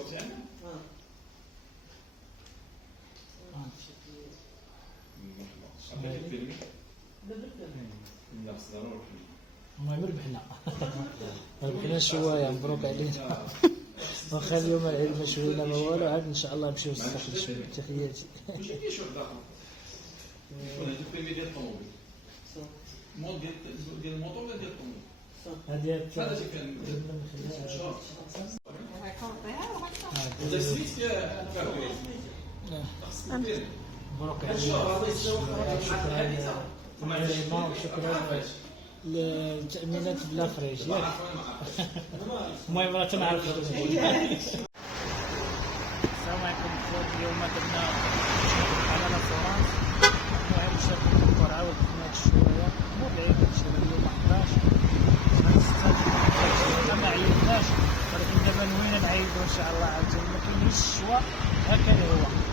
صوت يعني؟ المهم ربحنا ربحنا شويه، مبروك علينا. واخا اليوم العيد ما شوينا ما والو، عاد ان شاء الله نمشيو للساحل شويه. تحياتي. واش كاين شي وحده اخرى؟ شكون هذا البريمي ديال الطوموبيل؟ مود ديال الموطور ولا ديال الطوموبيل؟ هذه شحال هادشي كان؟ ولا سميت يا فاروق؟ مبروك علينا. شكرا وشكرا للتأمينات بلا فريج ياك. المهم راه تنعرف. السلام عليكم خوت، اليوم درنا على لا فرنسا. المهم شافوا الكور عاود درنا هاد الشويه، مو بعيد هادشي اليوم 11 ما عيدناش، ولكن دابا نوينا نعيدو ان شاء الله عاوتاني. ما كاينش الشوا، هكا هو.